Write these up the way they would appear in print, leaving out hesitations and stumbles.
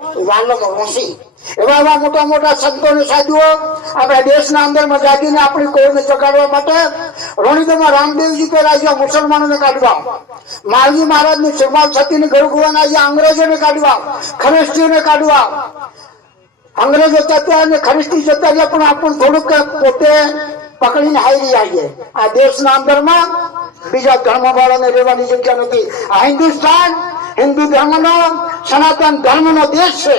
એવા મોટા મોટા સંતો ને સાધુઓ આપણા દેશના અંદરમાં જાગીને આપણી કોઈને જગાડવા માટે રણિતમાં રામદેવજી તો રાજ્ય મુસલમાનોને કાઢવા, માલજી મહારાજની સુરમાલ છત્તીની ગરુગુવાના જે અંગ્રેજોને કાઢવા, ખરીસ્તીઓને કાઢવા. અંગ્રેજો જતા અને ખરીસ્તી જતા રહ્યા પણ આપણને થોડુંક પોતે પકડીને હારી આવીએ. આ દેશના અંદરમાં બીજા ધર્મ વાળાને રહેવાની જગ્યા નથી. આ હિન્દુસ્તાન હિન્દુ ધર્મનો સનાતન ધર્મનો દેશ છે.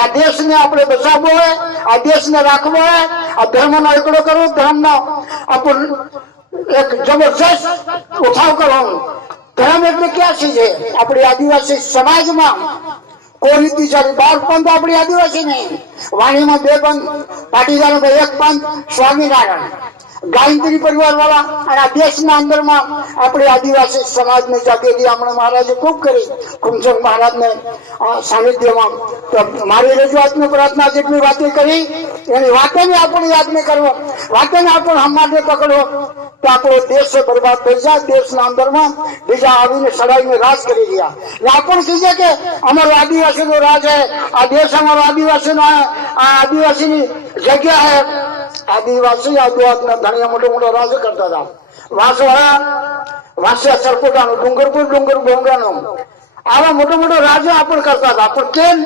આ દેશને આપણે બચાવવો હોય, આ દેશને રાખવો હોય, આ ધર્મનો એકડો કરવો, ધર્મનો આપણને એક જબરજસ્ત ઉઠાવ કરવાનો. ધર્મ એટલે ક્યાં છે? આપણી આદિવાસી સમાજમાં કોઈ બિચારી 12 પંથ આપણી આદિવાસી નહીં. વાણીમાં 2 પંથ, પાટીદાર 1 પંથ, સ્વામિનારાયણ, ગાયત્રી પરિવાર વાળા. અને આ દેશના અંદરમાં આપણે આદિવાસી સમાજને જાગેલી હમણાં મહારાજે ખૂબ કરી, ખુમચંદ મહારાજને સાનિધ્યમાં. તો મારી રજૂઆતની પ્રાર્થના જેટલી વાતો કરી એની વાતોને આપણે યાદ નહીં કરવો, વાતોને આપણે હમારને પકડવો તો આપણો દેશ બરબાદ થઈ જાય. દેશના અંદરમાં બીજા આવીને સડાઈને રાજ કરી રહ્યા. આપણે કહીએ કે અમારો આદિવાસીનો રાજ હે, આ દેશ અમારો આદિવાસીનો, આ આદિવાસીની જગ્યા હે. આદિવાસી આદિવાસના ધણિયા મોટો મોટો રાજ કરતા હતા. વાંસવાળા વાંસિયા સરકોટાનો, ડુંગરપુર ડુંગર ગોંગાનો, આવા મોટો મોટો રાજો આપણે કરતા હતા. પણ કેમ?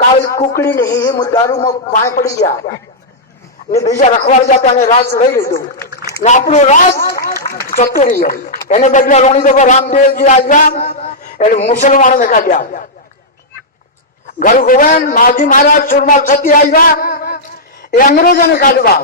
કાળી કુકડી ને હિમ દારૂમાં પાણી પડી ગયા ને બીજા રખવાડ જતા અને રાજ લઈ લીધું ને આપણું રાજ જતું રહ્યું. એને બદલે રણિતમાં રામદેવજી આવ્યા, એટલે મુસલમાનોને કાઢ્યા. ગરુ ગોવિંદ માલજી મહારાજ સુરમાલ છત્તી આવ્યા, એ અંગ્રેજોને કાઢવા.